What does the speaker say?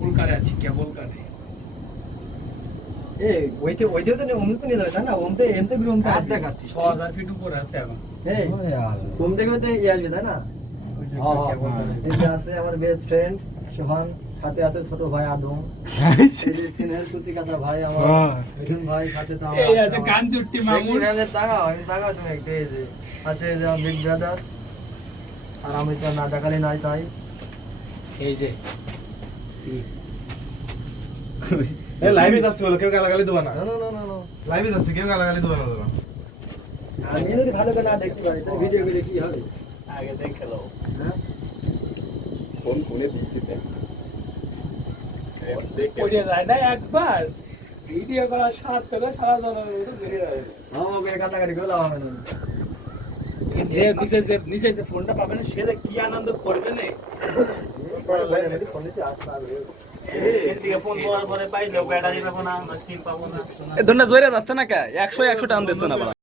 बोलकर है अच्छी क्या बोलकर है ए ওইটা তো অমনি তো নিয়ে যাবে তাই না ওমতে এমতে भी ওমতে हाथ देखा 6000 फीट ऊपर है से এখন এই ওম থেকে তো ইয়ে আসবে তাই না এই আছে আমার বেস্ট ফ্রেন্ড সোহান সাথে আছে ছোট ভাই আদম এই যে সিনিয়র কুসিকাতা ভাই আমার মিঠুন ভাই সাথে তো এই আছে কান চুট্টি মামুন আমি টাকা তুমি একটু এই যে আছে যে বিগ ব্রাদার আর আমি তো না দেখালে নাই তাই এই যে সি এ লাইভে যাচ্ছে বলো কেউ গালাগালি দেবা না না না না না লাইভে যাচ্ছে কেউ গালাগালি দেবা না দাদা আমি যদি ভালো করে না দেখতে পারি তাহলে ভিডিও করে কি হবে আগে দেখে নাও হ্যাঁ ফোন ফোনে দিছি তে পড়ে যায় না একবার ভিডিও করার সাথ করে সারা জনের উপরে বেরিয়ে যাবে আমাকে কাটাকাটি করে লাভ হবে না যে নিচে যে ফোনটা পাবে না সে যে কি আনন্দ করবে না ফোন পাওয়ার পরে পাইলেও ব্যাটারি পাবো না স্ক্রিন পাবো না এ ধরনের জোরে যাচ্ছে না কে 100 টান দিচ্ছে না